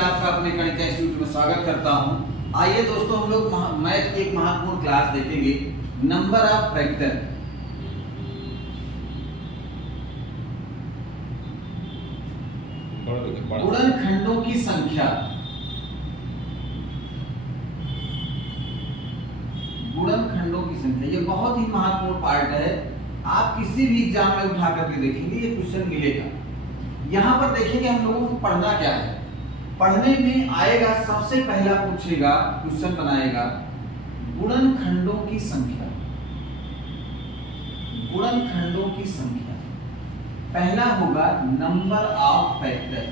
आपका अपने गणित इंस्टीट्यूट में स्वागत करता हूं। आइए दोस्तों, हम लोग मैथ की एक महत्वपूर्ण क्लास देखेंगे, नंबर ऑफ फैक्टर। गुणनखंडों की संख्या। गुणनखंडों की संख्या ये बहुत ही महत्वपूर्ण पार्ट है। आप किसी भी एग्जाम में उठा करके देखेंगे, ये क्वेश्चन मिलेगा। यहाँ पर देखेंगे हम लोगों को पढ़ना क्या है। पढ़ने में आएगा, सबसे पहला पूछेगा, क्वेश्चन बनाएगा गुणनखंडों की संख्या। गुणनखंडों की संख्या पहला होगा नंबर ऑफ फैक्टर।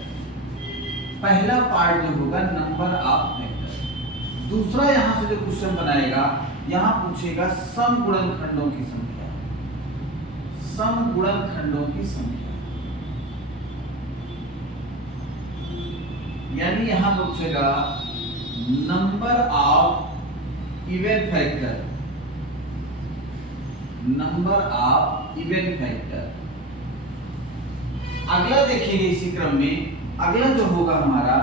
पहला पार्ट जो होगा नंबर ऑफ फैक्टर। दूसरा यहां से जो क्वेश्चन बनाएगा, यहां पूछेगा समगुणनखंडों की संख्या। समगुणनखंडों की संख्या यानी यहां पूछेगा number of even factor. Number of even factor. अगला देखेंगे इसी क्रम में, अगला जो होगा हमारा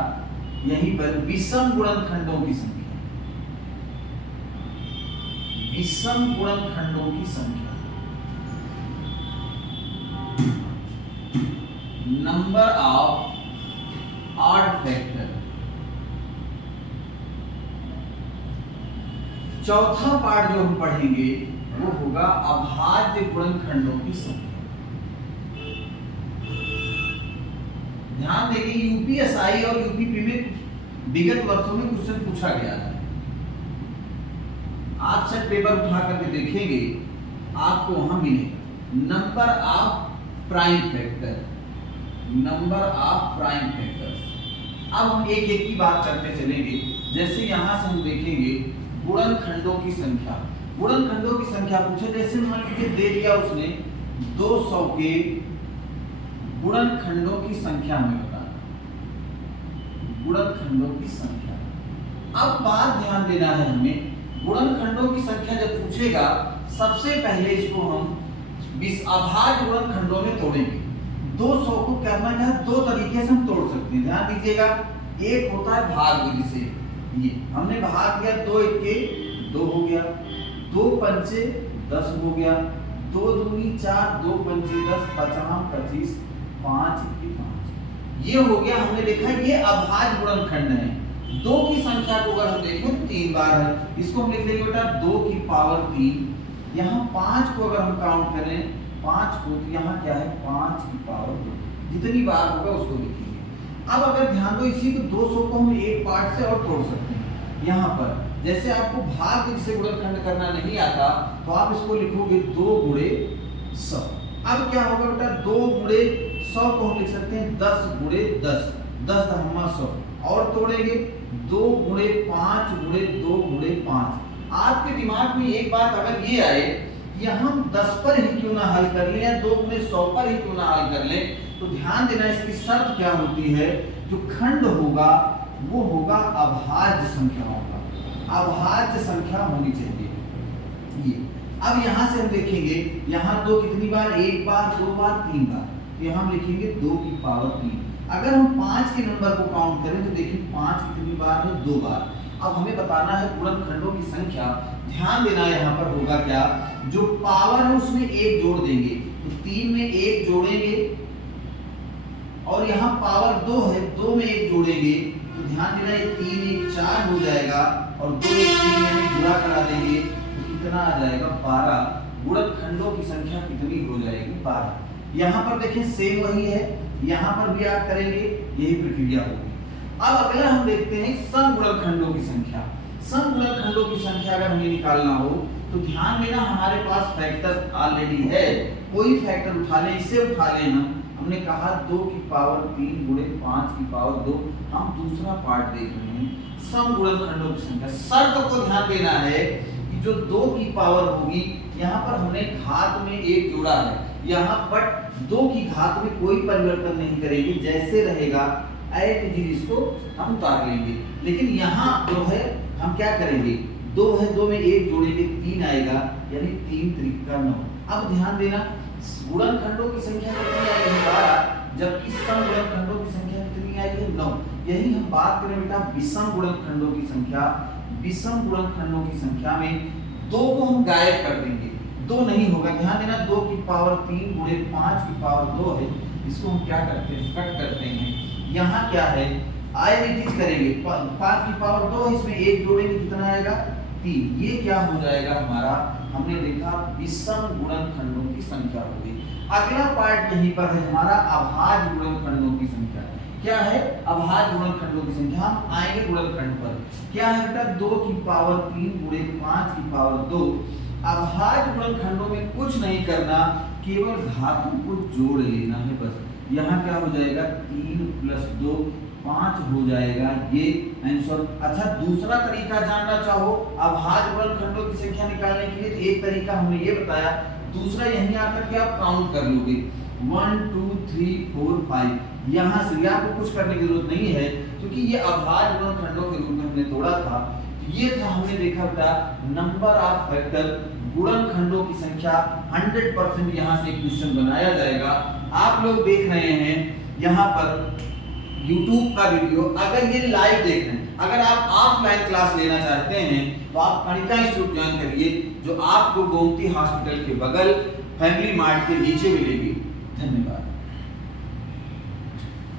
यहीं पर विषम गुणनखंडों की संख्या। विषम गुणनखंडों की संख्या। Number of odd factor. चौथा पार्ट जो हम पढ़ेंगे वो होगा अभाज्य गुणनखंडों की संख्या। ध्यान देंगे, यूपीएसआई और यूपीपी में विगत वर्षों में क्वेश्चन पूछा गया है। आप सेट पेपर उठा करके देखेंगे, आपको वहां मिलेगा number of prime factor. Number of prime factors. अब हम एक एक की बात करते चलेंगे। जैसे यहां से हम देखेंगे गुणनखंडों की संख्या। गुणनखंडों की संख्या पूछे, जैसे मान लीजिए दे दिया उसने 200 के गुणनखंडों की संख्या हमें बताना। गुणनखंडों की संख्या। अब बात ध्यान देना है हमें, गुणनखंडों की संख्या जब पूछेगा, सबसे पहले इसको हम अभाज्य गुणनखंडों में तोड़ेंगे। 200 को करना क्या है, दो तरीके से हम तोड़ सकते हैं। ध्यान दीजिएगा, एक होता है भाग विधि से। ये हमने भाग किया, 2 एके 2 हो गया, 2 पंचे 10 हो गया, 2 दूनी 4, 2 पंचे 10, 50 25, 5 एके 5। ये हो गया, हमने देखा ये अभाज्य गुणनखंड है। 2 की संख्या को अगर हम देखें तो 3 बार है, इसको हम लिख लेंगे बेटा 2 की पावर 3। यहाँ 5 को अगर हम काउंट करें 5 को, तो यहाँ क्या है 5 की पावर 2। जितनी बार होगा उसको लिखेंगे। अब अगर ध्यान दो, इसी को 200 को हम एक पार्ट से और तोड़ सकते हैं। यहाँ पर जैसे आपको भाग विधि से गुणनखंड करना नहीं आता, तो आप इसको लिखोगे 2 गुणे 100। अब क्या होगा बेटा, 2 गुणे 100 को हम लिख सकते हैं 10 गुणे 10, 10 दहमा 100। और तोड़ेंगे 2 गुणे 5 गुणे 2 गुणे 5। आपके दिमाग में एक बात अगर ये आए कि हम 10 पर ही क्यों ना हल कर लें, या 2 गुणे 100 पर ही क्यों ना हल कर लें, तो ध्यान देना इसकी शर्त क्या होती है, जो खंड होगा वो होगा अभाज्य संख्याओं का। अभाज्य संख्या होनी चाहिए ये। अब यहां से हम देखेंगे, यहां 2 कितनी बार, 1 बार 2 बार 3 बार, तो यहां हम लिखेंगे 2 की पावर 3। अगर हम 5 के नंबर को काउंट करें तो देखिए 5 कितनी बार है, 2 बार। अब हमें बताना है गुणनखंडों की संख्या। ध्यान देना, यहाँ पर होगा क्या, जो पावर है उसमें 1 जोड़ देंगे, तो 3 में 1 जोड़ेंगे, और यहाँ पावर 2 है, 2 में 1 जोड़ेंगे, तो ध्यान देना ये 3 1 4 हो जाएगा, और 2 1 3 यानी गुणा करा देंगे, तो कितना आ जाएगा 12। गुणनखंडों की संख्या कितनी हो जाएगी, 12। यहाँ पर देखें सेम वही है, यहाँ पर भी आप करेंगे, यही प्रक्रिया होगी। अब अगला हम देखते हैं समगुणनखंडों की संख्या। समगुणनखंडों की संख्या अगर हमें निकालना हो, तो ध्यान देना हमारे पास फैक्टर ऑलरेडी है, कोई फैक्टर उठा लें, इसे उठा लें। हमने कहा 2 की पावर 3 गुणे 5 की पावर 2। हम दूसरा पार्ट देख रहे हैं, समगुणनखंडों की संख्या। शर्त को ध्यान देना है कि जो 2 की पावर होगी, यहाँ पर हमने घात में 1 जोड़ा है, यहाँ पर 2 की घात में कोई परिवर्तन नहीं करेंगे, जैसे रहेगा ऐट इज इसको हम उतार लेंगे। लेकिन यहाँ जो है हम क्या करेंगे, 2 है, 2 में 1 जोड़ेंगे, 3 आएगा, यानी 3 त्रिका 9। अब ध्यान देना, गुणनखंडों की संख्या कितनी आई है 12, जबकि समगुणनखंडों की संख्या कितनी आई है 9। यही हम बात करें बेटा विषम गुणनखंडों की संख्या। विषम गुणनखंडों की संख्या में 2 को हम गायब कर देंगे, 2 नहीं होगा। ध्यान देना 2 की पावर 3 गुणे 5 की पावर 2 है, इसको हम क्या करते हैं, कट करते हैं। यहाँ क्या है, आइडेंटिटी करेंगे, 5 की पावर 2 है, इसमें 1 जोड़ेंगे कितना आएगा, 3। ये क्या हो जाएगा हमारा, हमने देखा विषम गुणनखंडों की संख्या हो गई। अगला पार्ट यहीं पर है हमारा अभाज्य गुणनखंडों की संख्या। क्या है, अभाज्य गुणनखंडों की संख्या। हम आएंगे गुणनखंड पर, क्या है बेटा 2 की पावर 3 गुणे 5 की पावर 2। अभाज्य गुणनखंडों में कुछ नहीं करना, केवल घातों को जोड़ लेना है बस। यहाँ क्या हो जाएगा, 3 + 2 5 हो जाएगा, ये आंसर। अच्छा, दूसरा तरीका जानना चाहो अभाज्य गुणनखंडों की संख्या निकालने के लिए, तो एक तरीका हमने ये बताया, दूसरा यहीं आकर के आप काउंट कर लोगे 1 2 3 4 5। यहाँ से आपको कुछ करने की जरूरत नहीं है, क्योंकि ये अभाज्य गुणनखंडों के रूप में हमने तोड़ा था। ये था, हमने देखा था नंबर ऑफ फैक्टर, गुणनखंडों की संख्या। 100% यहाँ से क्वेश्चन बनाया जाएगा। आप लोग देख रहे हैं यहाँ पर YouTube का वीडियो, अगर ये लाइव देख रहे हैं, अगर आप ऑफलाइन क्लास लेना चाहते हैं तो आप कणिका इंस्टीट्यूट ज्वाइन करिए, जो आपको गोमती हॉस्पिटल के बगल फैमिली मार्ट के नीचे मिलेगी। धन्यवाद।